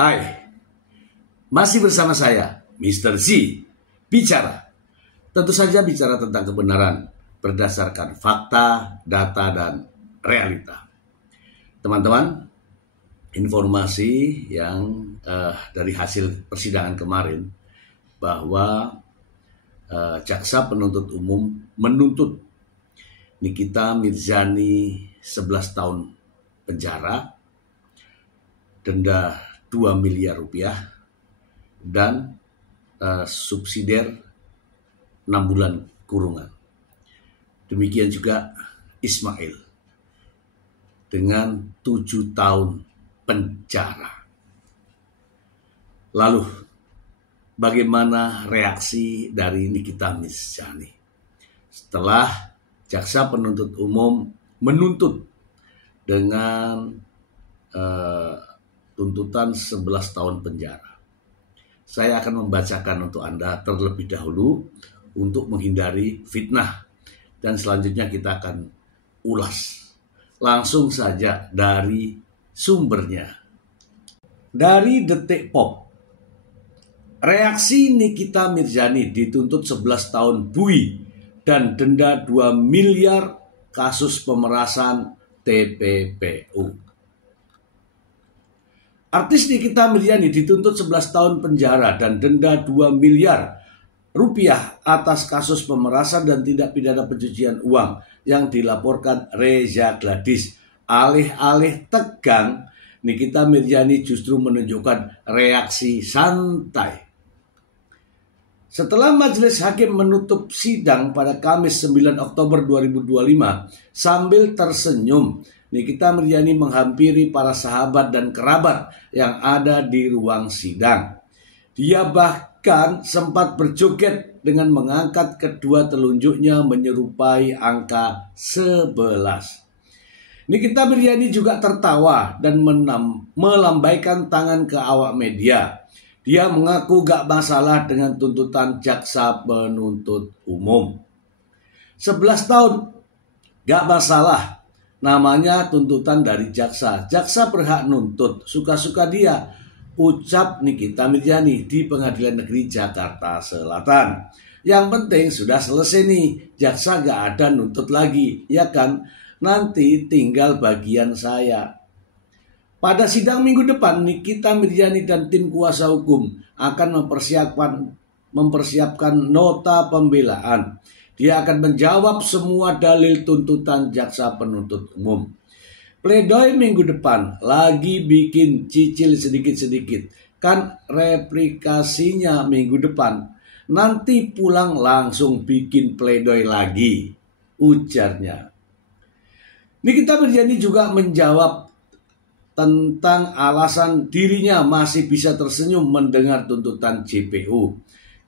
Hai, masih bersama saya, Mr. Z, bicara. Tentu saja bicara tentang kebenaran berdasarkan fakta, data, dan realita. Teman-teman, informasi yang dari hasil persidangan kemarin bahwa jaksa penuntut umum menuntut Nikita Mirzani 11 tahun penjara, denda 2 miliar rupiah, dan subsidiar 6 bulan kurungan. Demikian juga Ismail dengan 7 tahun penjara. Lalu, bagaimana reaksi dari Nikita Mirzani setelah jaksa penuntut umum menuntut dengan tuntutan 11 tahun penjara? Saya akan membacakan untuk Anda terlebih dahulu untuk menghindari fitnah, dan selanjutnya kita akan ulas langsung saja dari sumbernya. Dari Detik Pop, reaksi Nikita Mirzani dituntut 11 tahun bui dan denda 2 miliar kasus pemerasan TPPU. Artis Nikita Mirzani dituntut 11 tahun penjara dan denda 2 miliar rupiah atas kasus pemerasan dan tindak pidana pencucian uang yang dilaporkan Reza Gladys. Alih-alih tegang, Nikita Mirzani justru menunjukkan reaksi santai. Setelah majelis hakim menutup sidang pada Kamis 9 Oktober 2025, sambil tersenyum, Nikita Mirzani menghampiri para sahabat dan kerabat yang ada di ruang sidang. Dia bahkan sempat berjoget dengan mengangkat kedua telunjuknya menyerupai angka 11. Nikita Mirzani juga tertawa dan melambaikan tangan ke awak media. Dia mengaku gak masalah dengan tuntutan jaksa penuntut umum. 11 tahun gak masalah. Namanya tuntutan dari jaksa. Jaksa berhak nuntut, suka-suka dia, ucap Nikita Mirzani di Pengadilan Negeri Jakarta Selatan. Yang penting sudah selesai nih, jaksa gak ada nuntut lagi, ya kan? Nanti tinggal bagian saya. Pada sidang minggu depan, Nikita Mirzani dan tim kuasa hukum akan mempersiapkan nota pembelaan. Dia akan menjawab semua dalil tuntutan jaksa penuntut umum. Pledoi minggu depan lagi bikin cicil sedikit-sedikit. Kan replikasinya minggu depan. Nanti pulang langsung bikin pledoi lagi, ujarnya. Nikita Mirzani juga menjawab tentang alasan dirinya masih bisa tersenyum mendengar tuntutan JPU.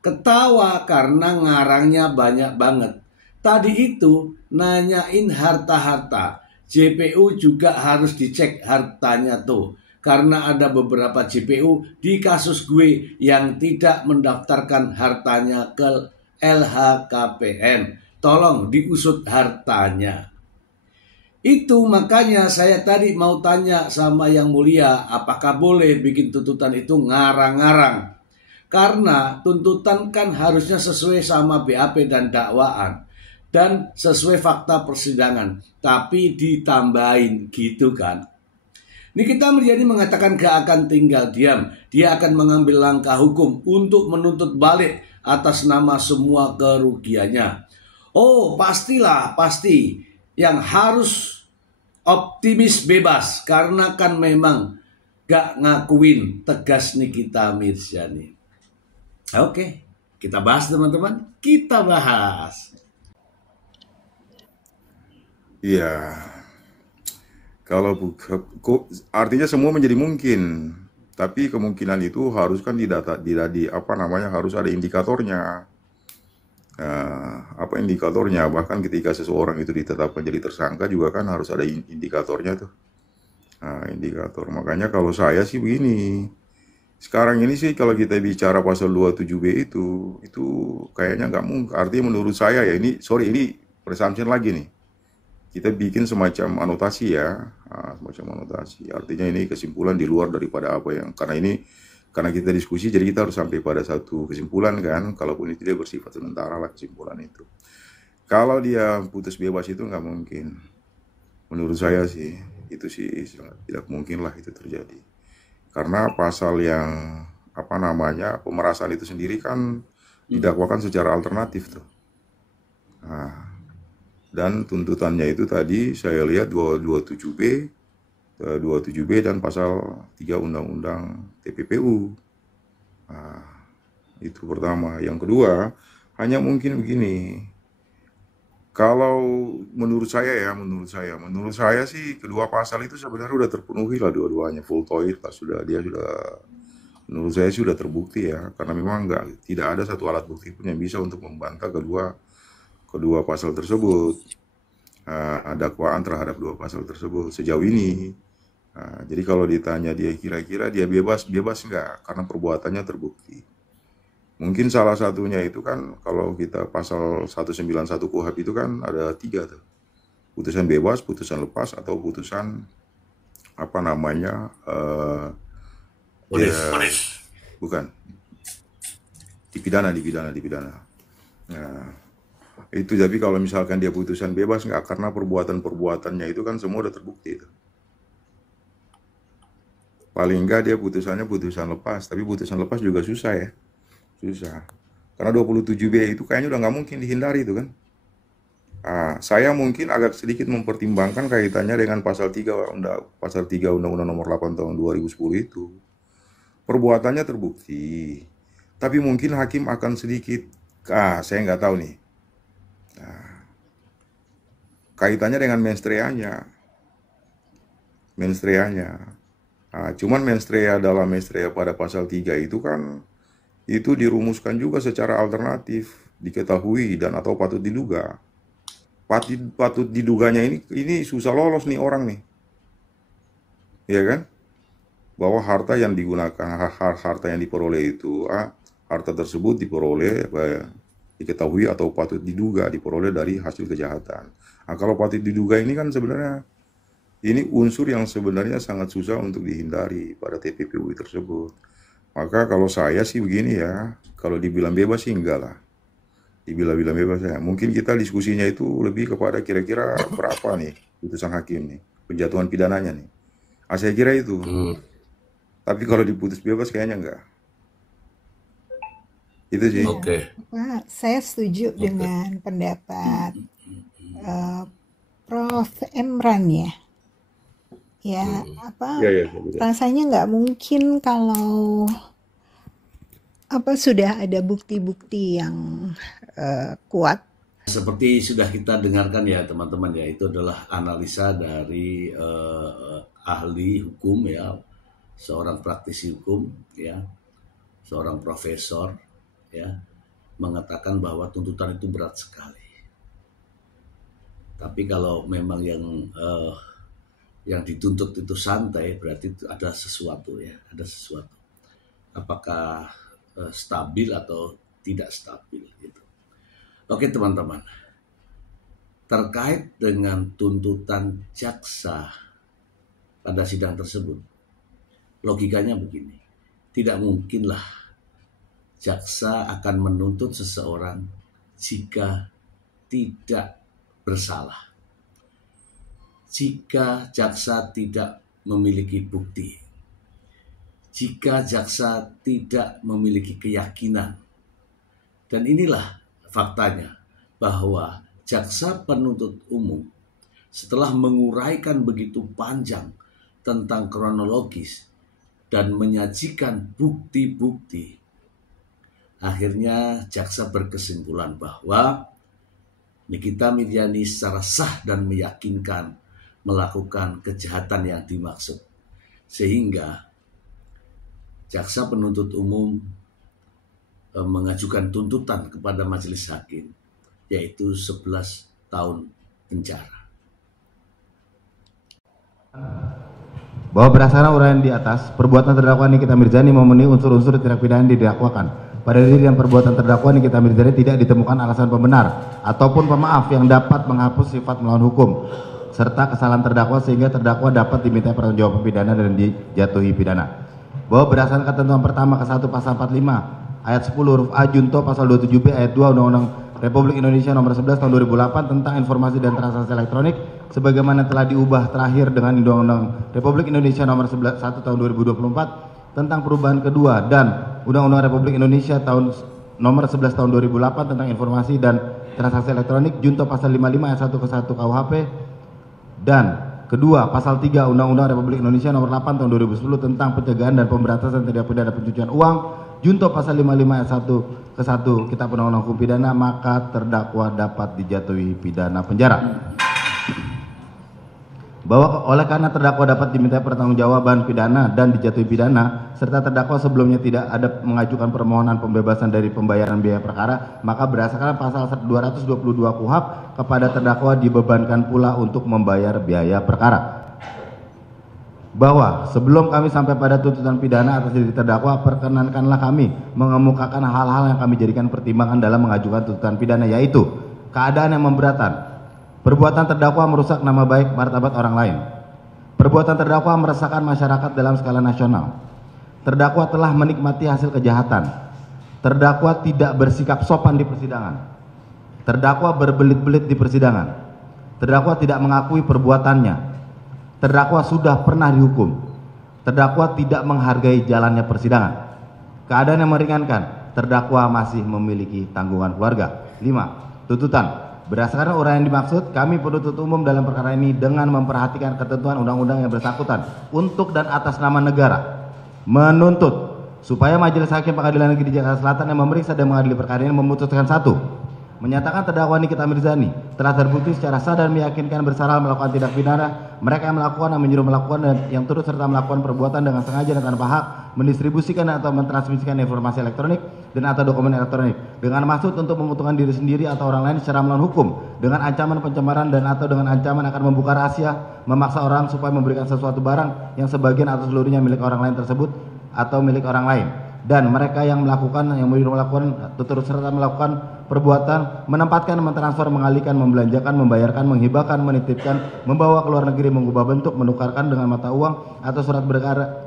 Ketawa karena ngarangnya banyak banget. Tadi itu nanyain harta-harta. JPU juga harus dicek hartanya tuh. Karena ada beberapa JPU di kasus gue yang tidak mendaftarkan hartanya ke LHKPN. Tolong diusut hartanya. Itu makanya saya tadi mau tanya sama Yang Mulia, apakah boleh bikin tuntutan itu ngarang-ngarang? Karena tuntutan kan harusnya sesuai sama BAP dan dakwaan dan sesuai fakta persidangan, tapi ditambahin gitu kan. Nikita Mirzani mengatakan gak akan tinggal diam. Dia akan mengambil langkah hukum untuk menuntut balik atas nama semua kerugiannya. Oh, pastilah, pasti. Yang harus optimis bebas karena kan memang gak ngakuin, tegas Nikita Mirzani. Oke, kita bahas teman-teman, kita bahas. Iya, kalau artinya semua menjadi mungkin, tapi kemungkinan itu harus kan harus ada indikatornya. Apa indikatornya? Bahkan ketika seseorang itu ditetapkan jadi tersangka juga kan harus ada indikatornya tuh. Indikator. Makanya kalau saya sih begini. Sekarang ini sih kalau kita bicara pasal 27B itu kayaknya nggak mungkin. Artinya menurut saya ya ini presumption lagi nih. kita bikin semacam anotasi ya, semacam anotasi. Artinya ini kesimpulan di luar daripada apa yang, karena kita diskusi, jadi kita harus sampai pada satu kesimpulan kan, kalaupun itu dia bersifat sementara lah kesimpulan itu. Kalau dia putus bebas itu nggak mungkin. Menurut saya sih, itu sih tidak mungkin lah itu terjadi. Karena pasal yang pemerasan itu sendiri kan didakwakan secara alternatif tuh. Nah, dan tuntutannya itu tadi saya lihat 27B dan pasal 3 Undang-Undang TPPU. Nah, itu pertama. Yang kedua, hanya mungkin begini. Kalau menurut saya sih kedua pasal itu sebenarnya sudah terpenuhi lah dua-duanya, full toit lah menurut saya sudah terbukti ya, karena memang tidak ada satu alat bukti pun yang bisa untuk membantah kedua pasal tersebut, dakwaan terhadap dua pasal tersebut sejauh ini. Jadi kalau ditanya dia kira-kira dia bebas enggak, karena perbuatannya terbukti. Mungkin salah satunya itu kan kalau kita pasal 191 KUHP itu kan ada 3 tuh. Putusan bebas, putusan lepas, atau putusan bukan. Dipidana. Nah, itu tapi kalau misalkan dia putusan bebas enggak, karena perbuatannya itu kan semua udah terbukti itu. Paling enggak dia putusannya putusan lepas, tapi putusan lepas juga susah ya. Susah. Karena 27B itu kayaknya udah nggak mungkin dihindari itu kan. Saya mungkin agak sedikit mempertimbangkan kaitannya dengan pasal 3 Undang-Undang Nomor 8 Tahun 2010 itu. Perbuatannya terbukti. Tapi mungkin hakim akan sedikit, saya nggak tahu nih. Kaitannya dengan menstreanya. Cuman menstrea dalam menstrea pada pasal 3 itu kan itu dirumuskan juga secara alternatif, diketahui dan atau patut diduga. Patut diduganya ini susah lolos nih orang nih. Ya kan? Bahwa harta yang digunakan, harta yang diperoleh itu, harta tersebut diperoleh, diketahui atau patut diduga diperoleh dari hasil kejahatan. Kalau patut diduga ini kan sebenarnya ini unsur yang sebenarnya sangat susah untuk dihindari pada TPPU tersebut. Maka kalau saya sih begini ya, kalau dibilang bebas sih enggak lah. Dibilang bebas ya. Mungkin kita diskusinya itu lebih kepada kira-kira berapa nih putusan hakim nih, penjatuhan pidananya nih. Saya kira itu. Tapi kalau diputus bebas kayaknya enggak. Itu sih. Oke. Pak, saya setuju dengan pendapat Prof. Emran ya. Ya, rasanya nggak mungkin kalau sudah ada bukti-bukti yang kuat. Seperti sudah kita dengarkan ya teman-teman ya, itu adalah analisa dari ahli hukum ya, seorang praktisi hukum ya, seorang profesor ya, mengatakan bahwa tuntutan itu berat sekali. Tapi kalau memang yang dituntut itu santai, berarti itu ada sesuatu ya, ada sesuatu. Apakah stabil atau tidak stabil gitu. Oke teman-teman, terkait dengan tuntutan jaksa pada sidang tersebut, logikanya begini, tidak mungkinlah jaksa akan menuntut seseorang jika tidak bersalah. Jika jaksa tidak memiliki bukti, jika jaksa tidak memiliki keyakinan. Dan inilah faktanya, bahwa jaksa penuntut umum setelah menguraikan begitu panjang tentang kronologis dan menyajikan bukti-bukti, akhirnya jaksa berkesimpulan bahwa Nikita Mirzani secara sah dan meyakinkan melakukan kejahatan yang dimaksud, sehingga jaksa penuntut umum mengajukan tuntutan kepada majelis hakim, yaitu 11 tahun penjara. Bahwa berdasarkan uraian di atas, perbuatan terdakwa Nikita Mirzani memenuhi unsur-unsur tindak pidana yang didakwakan. Pada diri dan perbuatan terdakwa Nikita Mirzani tidak ditemukan alasan pembenar ataupun pemaaf yang dapat menghapus sifat melawan hukum. serta kesalahan terdakwa sehingga terdakwa dapat diminta pertanggungjawaban pidana dan dijatuhi pidana. Bahwa berdasarkan ketentuan pertama ke-1 pasal 45 ayat 10 huruf A junto pasal 27B ayat 2 Undang-Undang Republik Indonesia nomor 11 tahun 2008 tentang informasi dan transaksi elektronik sebagaimana telah diubah terakhir dengan Undang-Undang Republik Indonesia nomor 1 tahun 2024 tentang perubahan kedua dan Undang-Undang Republik Indonesia nomor 11 tahun 2008 tentang informasi dan transaksi elektronik junto pasal 55 ayat 1 ke 1 KUHP dan kedua pasal 3 Undang-Undang Republik Indonesia nomor 8 tahun 2010 tentang pencegahan dan pemberantasan tindak pidana pencucian uang junto pasal 55 ayat 1 ke 1 Kitab Undang-Undang Hukum Pidana, maka terdakwa dapat dijatuhi pidana penjara. Bahwa oleh karena terdakwa dapat diminta pertanggungjawaban pidana dan dijatuhi pidana serta terdakwa sebelumnya tidak ada mengajukan permohonan pembebasan dari pembayaran biaya perkara, maka berdasarkan pasal 222 KUHP kepada terdakwa dibebankan pula untuk membayar biaya perkara. Bahwa sebelum kami sampai pada tuntutan pidana atas diri terdakwa, perkenankanlah kami mengemukakan hal-hal yang kami jadikan pertimbangan dalam mengajukan tuntutan pidana, yaitu keadaan yang memberatkan, perbuatan terdakwa merusak nama baik martabat orang lain, perbuatan terdakwa meresahkan masyarakat dalam skala nasional, terdakwa telah menikmati hasil kejahatan, terdakwa tidak bersikap sopan di persidangan, terdakwa berbelit-belit di persidangan, terdakwa tidak mengakui perbuatannya, terdakwa sudah pernah dihukum, terdakwa tidak menghargai jalannya persidangan. Keadaan yang meringankan, terdakwa masih memiliki tanggungan keluarga. 5. Tuntutan. Berdasarkan uraian yang dimaksud, kami penuntut umum dalam perkara ini dengan memperhatikan ketentuan undang-undang yang bersangkutan untuk dan atas nama negara menuntut supaya Majelis Hakim Pengadilan Negeri Jakarta Selatan yang memeriksa dan mengadili perkara ini memutuskan: 1. Menyatakan terdakwa Nikita Mirzani telah terbukti secara sah dan meyakinkan bersalah melakukan tindak pidana mereka yang melakukan, yang menyuruh melakukan, dan yang turut serta melakukan perbuatan dengan sengaja dan tanpa hak mendistribusikan atau mentransmisikan informasi elektronik dan atau dokumen elektronik dengan maksud untuk menguntungkan diri sendiri atau orang lain secara melawan hukum dengan ancaman pencemaran dan atau dengan ancaman akan membuka rahasia, memaksa orang supaya memberikan sesuatu barang yang sebagian atau seluruhnya milik orang lain tersebut atau milik orang lain, dan mereka yang melakukan, yang menyuruh melakukan, turut serta melakukan perbuatan menempatkan, mentransfer, mengalihkan, membelanjakan, membayarkan, menghibahkan, menitipkan, membawa ke luar negeri, mengubah bentuk, menukarkan dengan mata uang atau surat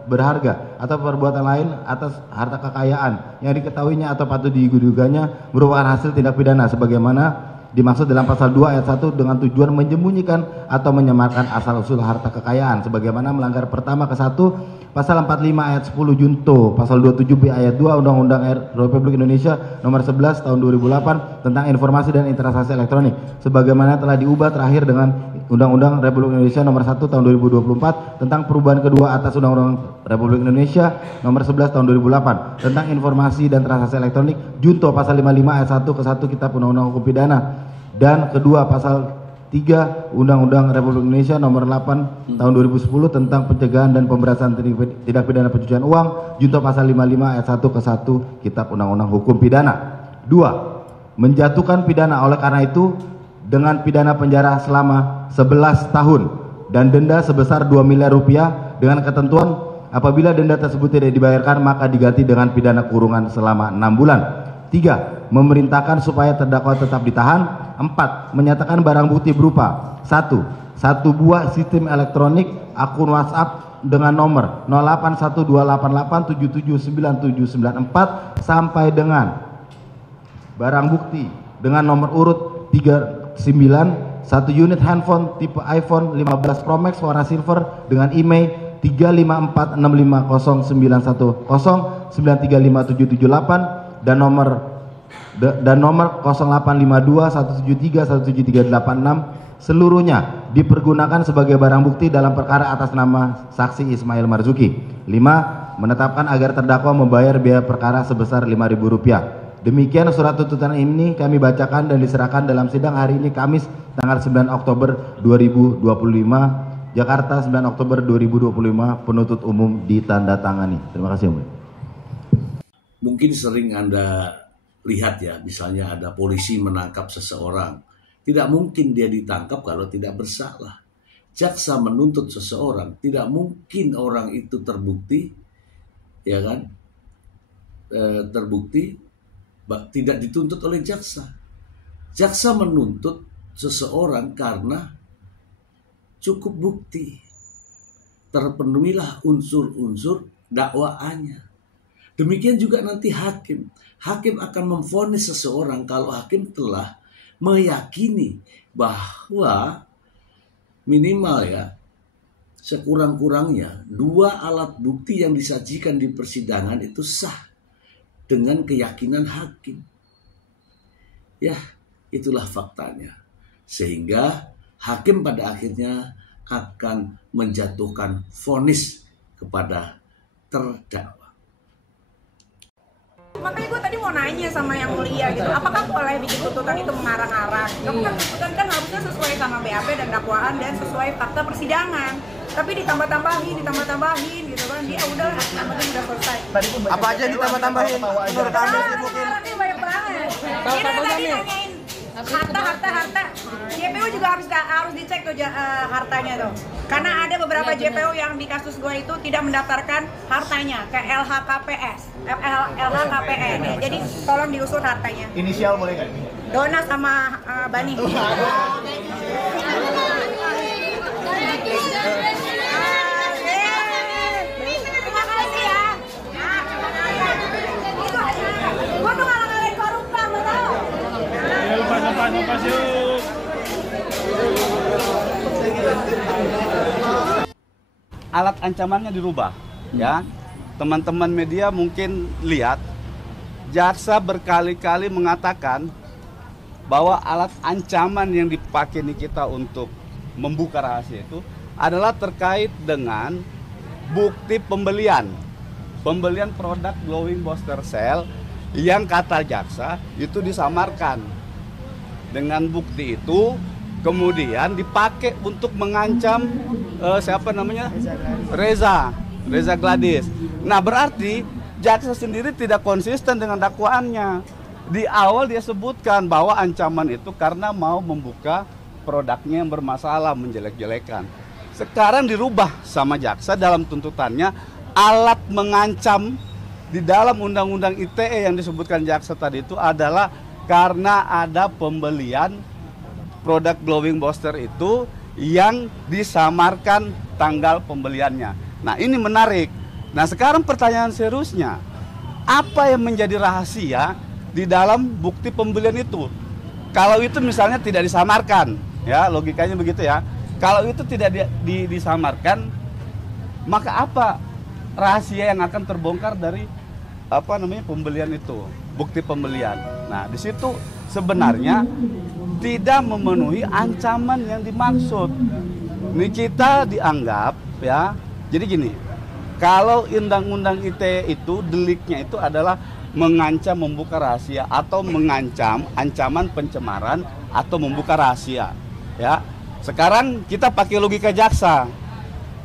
berharga atau perbuatan lain atas harta kekayaan yang diketahuinya atau patut diguduganya merupakan hasil tindak pidana sebagaimana dimaksud dalam pasal 2 ayat 1 dengan tujuan menyembunyikan atau menyamarkan asal usul harta kekayaan sebagaimana melanggar pertama ke 1 pasal 45 ayat 10 junto pasal 27B ayat 2 Undang-Undang Republik Indonesia nomor 11 tahun 2008 tentang informasi dan transaksi elektronik sebagaimana telah diubah terakhir dengan Undang-Undang Republik Indonesia nomor 1 tahun 2024 tentang perubahan kedua atas Undang-Undang Republik Indonesia nomor 11 tahun 2008 tentang informasi dan transaksi elektronik junto pasal 55 ayat 1 ke 1 Kitab Undang-Undang Hukum Pidana dan kedua pasal 3 Undang-Undang Republik Indonesia nomor 8 tahun 2010 tentang pencegahan dan pemberantasan tindak pidana pencucian uang junto pasal 55 ayat 1 ke 1 Kitab Undang-Undang Hukum Pidana. 2. Menjatuhkan pidana oleh karena itu dengan pidana penjara selama 11 tahun dan denda sebesar 2 miliar rupiah dengan ketentuan apabila denda tersebut tidak dibayarkan maka diganti dengan pidana kurungan selama 6 bulan. 3. Memerintahkan supaya terdakwa tetap ditahan. 4. Menyatakan barang bukti berupa 1. Satu buah sistem elektronik akun WhatsApp dengan nomor 081288779794 sampai dengan barang bukti dengan nomor urut 39 1 unit handphone tipe iPhone 15 Pro Max warna silver dengan email 3546510935778 dan nomor 085217317386 seluruhnya dipergunakan sebagai barang bukti dalam perkara atas nama saksi Ismail Marzuki. 5. Menetapkan agar terdakwa membayar biaya perkara sebesar Rp5.000. Demikian surat tuntutan ini kami bacakan dan diserahkan dalam sidang hari ini Kamis tanggal 9 Oktober 2025 Jakarta 9 Oktober 2025 penuntut umum ditandatangani. Terima kasih. Mungkin sering Anda lihat ya, misalnya ada polisi menangkap seseorang, tidak mungkin dia ditangkap kalau tidak bersalah. Jaksa menuntut seseorang, tidak mungkin orang itu terbukti, ya kan? Terbukti tidak dituntut oleh jaksa. Jaksa menuntut seseorang karena cukup bukti. Terpenuhilah unsur-unsur dakwaannya. Demikian juga nanti hakim. Hakim akan memvonis seseorang kalau hakim telah meyakini bahwa minimal ya, sekurang-kurangnya 2 alat bukti yang disajikan di persidangan itu sah dengan keyakinan hakim. Ya, itulah faktanya. Sehingga hakim pada akhirnya akan menjatuhkan vonis kepada terdakwa. Makanya gue tadi mau nanya sama yang mulia gitu, apakah boleh bikin tuntutan itu mengarang-arang? Kamu kan tuntutan kan harusnya sesuai sama BAP dan dakwaan dan sesuai fakta persidangan. Tapi ditambah-tambahin gitu kan, dia udah udah selesai. Apa aja ditambah-tambahin? Menurut Anda sih mungkin? Ini banyak banget. Kita tadi nanyain harta. JPU juga harus dicek tuh hartanya tuh. Karena ada beberapa JPU yang di kasus gue itu tidak mendaftarkan hartanya ke LHKPN ya. Jadi tolong diusut hartanya. Inisial boleh nggak? Dona sama Bani. Terima kasih ya. Gue tuh ngalang-ngalangin koruptor, betul. Lepas yuk. Alat ancamannya dirubah, ya. Teman-teman media mungkin lihat, jaksa berkali-kali mengatakan bahwa alat ancaman yang dipakai Nikita untuk membuka rahasia itu adalah terkait dengan bukti pembelian produk glowing booster cell yang kata jaksa itu disamarkan. Dengan bukti itu kemudian dipakai untuk mengancam Reza Gladys. Nah, berarti jaksa sendiri tidak konsisten dengan dakwaannya. Di awal dia sebutkan bahwa ancaman itu karena mau membuka produknya yang bermasalah, menjelek-jelekan. Sekarang dirubah sama jaksa dalam tuntutannya, alat mengancam di dalam Undang-Undang ITE yang disebutkan jaksa tadi itu adalah karena ada pembelian produk glowing booster itu yang disamarkan tanggal pembeliannya. Nah, ini menarik. Nah, sekarang pertanyaan seriusnya, apa yang menjadi rahasia di dalam bukti pembelian itu? Kalau itu misalnya tidak disamarkan, ya logikanya begitu ya. Kalau itu tidak disamarkan, maka apa rahasia yang akan terbongkar dari pembelian itu, bukti pembelian. Nah, di situ sebenarnya tidak memenuhi ancaman yang dimaksud. Nikita dianggap ya. Jadi gini, kalau Undang-Undang ITE itu deliknya itu adalah mengancam membuka rahasia atau mengancam ancaman pencemaran atau membuka rahasia. Ya. Sekarang kita pakai logika jaksa.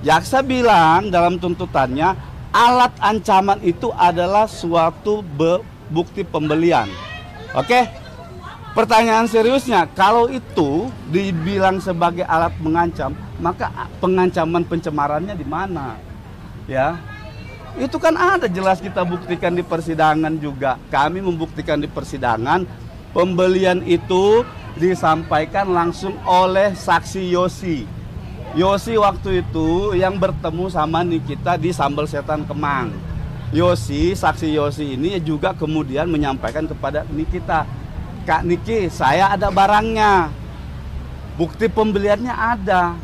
Jaksa bilang dalam tuntutannya alat ancaman itu adalah suatu bukti pembelian. Oke? Pertanyaan seriusnya, kalau itu dibilang sebagai alat mengancam, maka pengancaman pencemarannya di mana? Ya. Itu kan ada jelas kita buktikan di persidangan juga. Kami membuktikan di persidangan pembelian itu disampaikan langsung oleh saksi Yosi. Yosi waktu itu yang bertemu sama Nikita di Sambal Setan Kemang. Saksi Yosi ini juga kemudian menyampaikan kepada Nikita, Kak Niki, saya ada barangnya, bukti pembeliannya ada.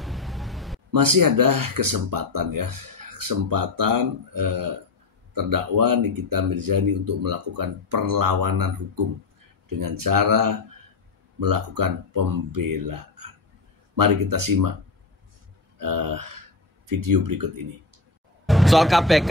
Masih ada kesempatan ya, terdakwa Nikita Mirzani untuk melakukan perlawanan hukum dengan cara melakukan pembelaan. Mari kita simak video berikut ini. Soal KPK,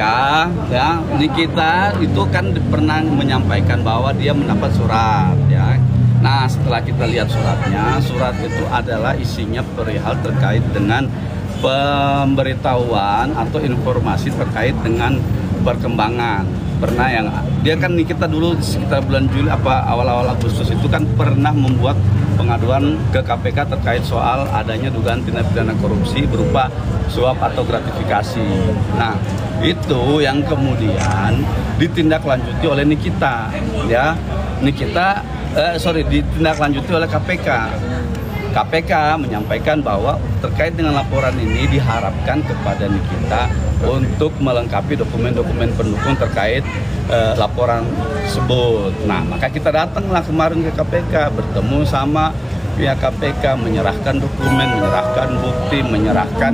ya, Nikita itu kan pernah menyampaikan bahwa dia mendapat surat, ya. Nah, setelah kita lihat suratnya, surat itu adalah isinya perihal terkait dengan pemberitahuan atau informasi terkait dengan perkembangan. Pernah yang dia kan Nikita dulu sekitar bulan Juli awal-awal Agustus itu kan pernah membuat pengaduan ke KPK terkait soal adanya dugaan tindak pidana korupsi berupa suap atau gratifikasi. Nah, itu yang kemudian ditindaklanjuti oleh Nikita, ya. Ditindaklanjuti oleh KPK. KPK menyampaikan bahwa terkait dengan laporan ini diharapkan kepada Nikita untuk melengkapi dokumen-dokumen pendukung terkait laporan tersebut. Nah, maka kita datanglah kemarin ke KPK, bertemu sama pihak KPK, menyerahkan dokumen, menyerahkan bukti, menyerahkan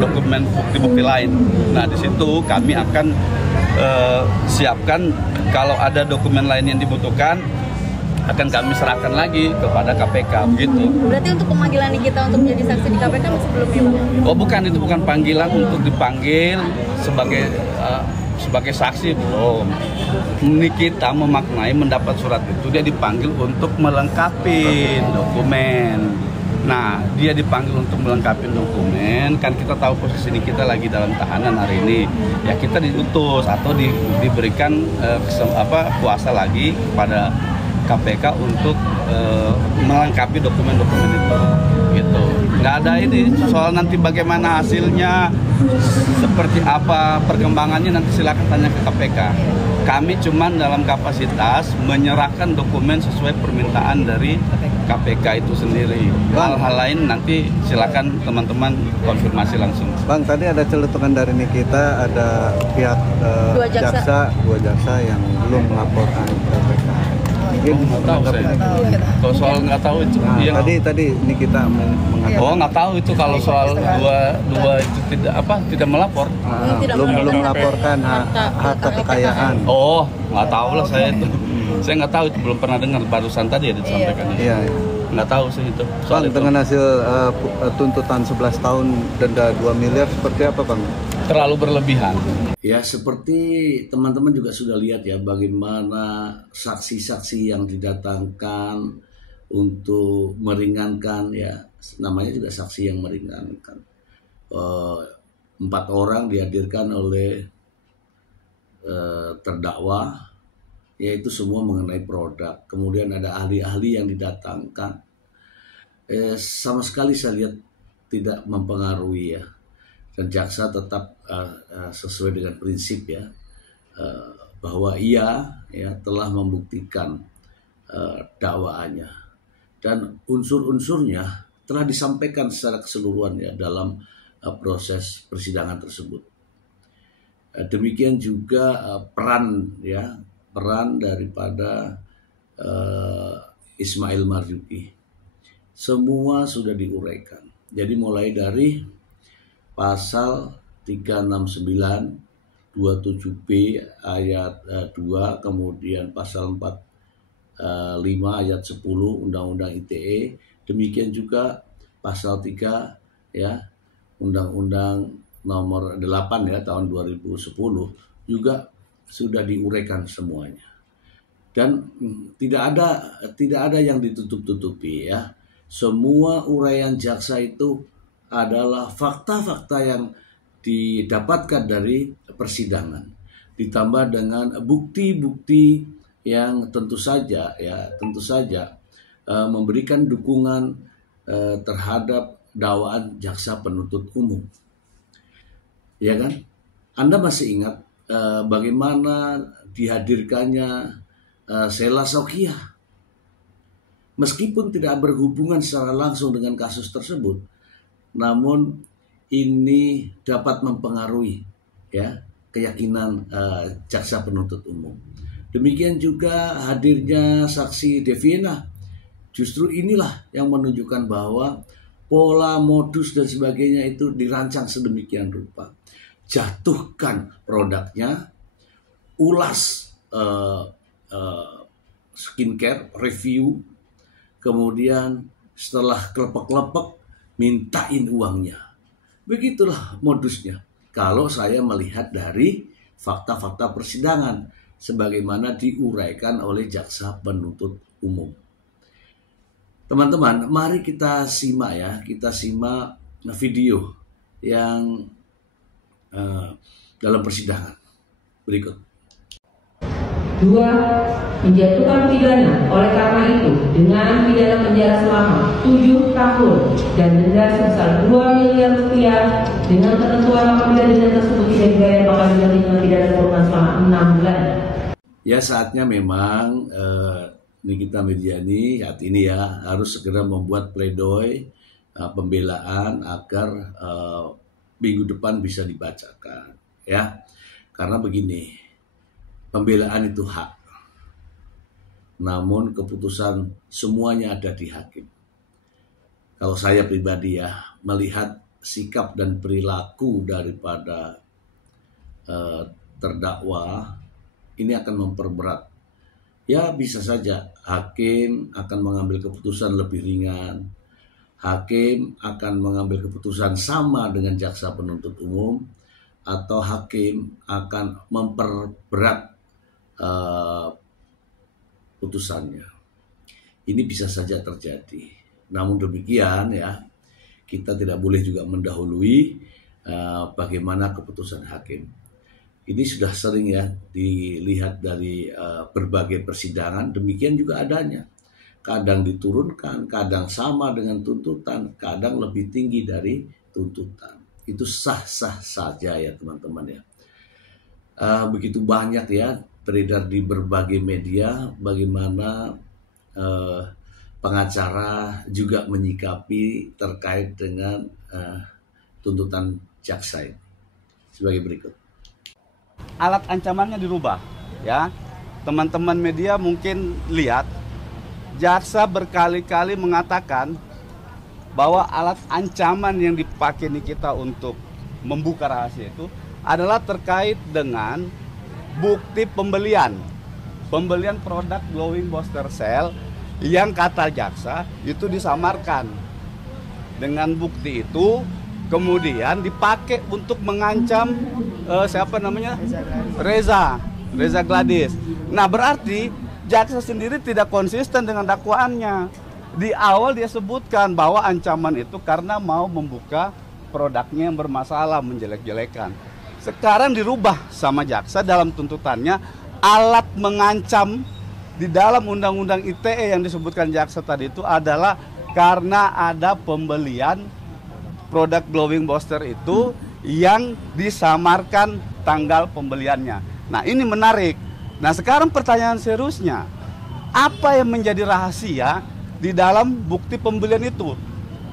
dokumen bukti-bukti lain. Nah, di situ kami akan siapkan kalau ada dokumen lain yang dibutuhkan akan kami serahkan lagi kepada KPK begitu. Berarti untuk pemanggilan Nikita untuk menjadi saksi di KPK masih belum ya, Bang? Oh bukan, itu bukan panggilan untuk dipanggil sebagai saksi, belum. Nikita memaknai mendapat surat itu dia dipanggil untuk melengkapi dokumen. Nah, dia dipanggil untuk melengkapi dokumen, kan kita tahu posisi Nikita lagi dalam tahanan hari ini. Ya kita diutus atau diberikan kuasa lagi kepada KPK untuk melengkapi dokumen-dokumen itu, gitu. Nggak ada ini soal nanti bagaimana hasilnya, seperti apa perkembangannya, nanti silakan tanya ke KPK. Kami cuman dalam kapasitas menyerahkan dokumen sesuai permintaan dari KPK itu sendiri. Hal-hal lain nanti silakan teman-teman konfirmasi langsung. Bang, tadi ada celetukan dari Nikita, ada pihak dua jaksa yang belum melaporkan KPK. Nggak tahu saya. Kalau soal nggak tahu itu. Nah, tadi Nikita mengatakan. Oh nggak tahu itu kalau soal dua itu tidak melapor. Belum melaporkan harta kekayaan. Oh nggak tahu lah saya itu. Saya nggak tahu itu, belum pernah dengar, barusan tadi ya disampaikan. Iya. Nggak tahu sih itu. Soal itu. Dengan hasil tuntutan 11 tahun denda 2 miliar seperti apa, Bang? Terlalu berlebihan. Ya, seperti teman-teman juga sudah lihat ya bagaimana saksi-saksi yang didatangkan untuk meringankan, ya namanya juga saksi yang meringankan. 4 orang dihadirkan oleh terdakwa, yaitu semua mengenai produk. Kemudian ada ahli-ahli yang didatangkan. Sama sekali saya lihat tidak mempengaruhi ya. Dan jaksa tetap sesuai dengan prinsip ya, bahwa ia ya telah membuktikan dakwaannya dan unsur-unsurnya telah disampaikan secara keseluruhan ya dalam proses persidangan tersebut. Demikian juga peran daripada Ismail Marzuki semua sudah diuraikan. Jadi mulai dari pasal 369 27B ayat 2, kemudian pasal 45 ayat 10 Undang-Undang ITE, demikian juga pasal 3 ya Undang-Undang nomor 8 ya tahun 2010 juga sudah diuraikan semuanya. Dan tidak ada yang ditutup-tutupi ya. Semua uraian jaksa itu adalah fakta-fakta yang didapatkan dari persidangan, ditambah dengan bukti-bukti yang tentu saja memberikan dukungan terhadap dakwaan jaksa penuntut umum. Ya kan? Anda masih ingat bagaimana dihadirkannya Sheila Sokiyah? Meskipun tidak berhubungan secara langsung dengan kasus tersebut, namun ini dapat mempengaruhi ya keyakinan jaksa penuntut umum. Demikian juga hadirnya saksi Deviena. Justru inilah yang menunjukkan bahwa pola, modus dan sebagainya itu dirancang sedemikian rupa. Jatuhkan produknya, ulas skincare, review, kemudian setelah kelepek-kelepek mintain uangnya. Begitulah modusnya. Kalau saya melihat dari fakta-fakta persidangan sebagaimana diuraikan oleh jaksa penuntut umum. Teman-teman, mari kita simak video yang dalam persidangan berikut. 2. Menjatuhkan pidana oleh karena itu dengan pidana penjara selama 7 tahun dan denda sebesar 2 miliar rupiah dengan ketentuan apabila denda tersebut tidak dibayar maka dengan pidana kurungan selama 6 bulan. Ya, saatnya memang Nikita Mirzani saat ini ya harus segera membuat pledoi pembelaan agar minggu depan bisa dibacakan ya. Karena begini, pembelaan itu hak. Namun keputusan semuanya ada di hakim. Kalau saya pribadi ya melihat sikap dan perilaku daripada terdakwa ini akan memperberat. Ya bisa saja hakim akan mengambil keputusan lebih ringan. Hakim akan mengambil keputusan sama dengan jaksa penuntut umum. Atau hakim akan memperberat putusannya. Ini bisa saja terjadi. Namun demikian ya, kita tidak boleh juga mendahului bagaimana keputusan hakim. Ini sudah sering ya dilihat dari berbagai persidangan, demikian juga adanya. Kadang diturunkan, kadang sama dengan tuntutan, kadang lebih tinggi dari tuntutan. Itu sah-sah saja ya teman-teman ya. Begitu banyak ya beredar di berbagai media bagaimana pengacara juga menyikapi terkait dengan tuntutan jaksa ini. Sebagai berikut. Alat ancamannya dirubah ya. Teman-teman media mungkin lihat jaksa berkali-kali mengatakan bahwa alat ancaman yang dipakai Nikita untuk membuka rahasia itu adalah terkait dengan bukti pembelian produk glowing booster cell yang kata jaksa itu disamarkan. Dengan bukti itu kemudian dipakai untuk mengancam Reza Gladys. Nah berarti jaksa sendiri tidak konsisten dengan dakwaannya. Di awal dia sebutkan bahwa ancaman itu karena mau membuka produknya yang bermasalah, menjelek-jelekan. Sekarang dirubah sama jaksa dalam tuntutannya, alat mengancam di dalam undang-undang ITE yang disebutkan jaksa tadi itu adalah karena ada pembelian produk glowing booster itu yang disamarkan tanggal pembeliannya. Nah ini menarik. Nah sekarang pertanyaan seriusnya, apa yang menjadi rahasia di dalam bukti pembelian itu?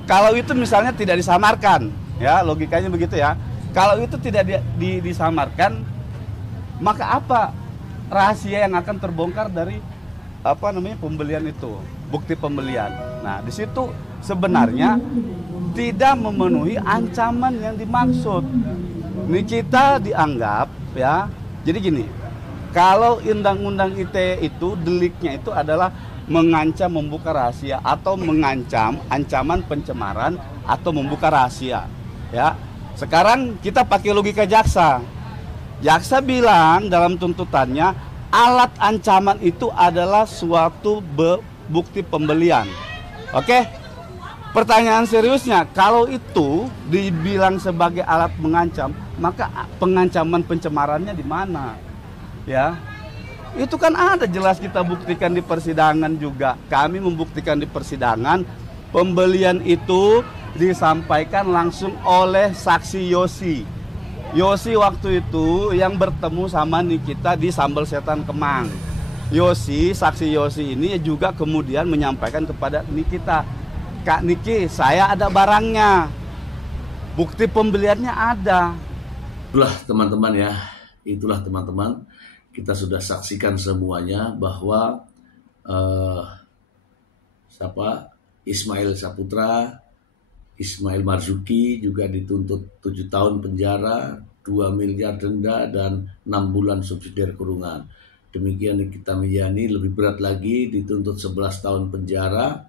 Kalau itu misalnya tidak disamarkan, ya logikanya begitu ya. Kalau itu tidak disamarkan, maka apa rahasia yang akan terbongkar dari pembelian itu, bukti pembelian. Nah di situ sebenarnya tidak memenuhi ancaman yang dimaksud. Nikita dianggap ya. Jadi gini, kalau undang-undang ITE itu deliknya itu adalah mengancam membuka rahasia atau mengancam ancaman pencemaran atau membuka rahasia ya. Sekarang kita pakai logika jaksa. Jaksa bilang dalam tuntutannya alat ancaman itu adalah suatu bukti pembelian. Oke? Pertanyaan seriusnya, kalau itu dibilang sebagai alat mengancam, maka pengancaman pencemarannya di mana? Ya. Itu kan ada jelas kita buktikan di persidangan juga. Kami membuktikan di persidangan pembelian itu disampaikan langsung oleh saksi Yosi. Yosi waktu itu yang bertemu sama Nikita di Sambal Setan Kemang. Yosi, saksi Yosi ini juga kemudian menyampaikan kepada Nikita, Kak Niki, saya ada barangnya. Bukti pembeliannya ada. Itulah teman-teman ya. Itulah teman-teman. Kita sudah saksikan semuanya bahwa Ismail Saputra, Ismail Marzuki juga dituntut 7 tahun penjara, 2 miliar denda dan 6 bulan subsidiar kurungan. Demikian Nikita Mirzani lebih berat lagi, dituntut 11 tahun penjara,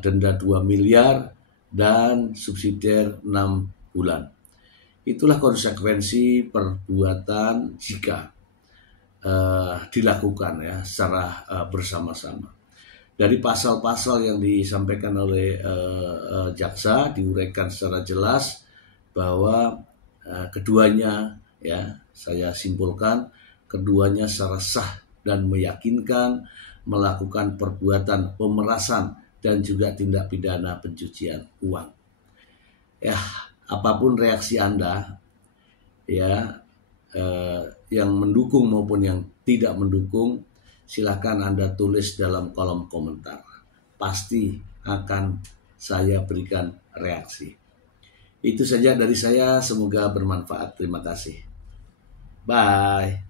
denda 2 miliar dan subsidiar 6 bulan. Itulah konsekuensi perbuatan jika dilakukan ya secara bersama-sama. Dari pasal-pasal yang disampaikan oleh jaksa diuraikan secara jelas bahwa keduanya ya saya simpulkan keduanya secara sah dan meyakinkan melakukan perbuatan pemerasan dan juga tindak pidana pencucian uang. Ya, apapun reaksi Anda ya yang mendukung maupun yang tidak mendukung, silahkan Anda tulis dalam kolom komentar. Pasti akan saya berikan reaksi. Itu saja dari saya, semoga bermanfaat. Terima kasih. Bye.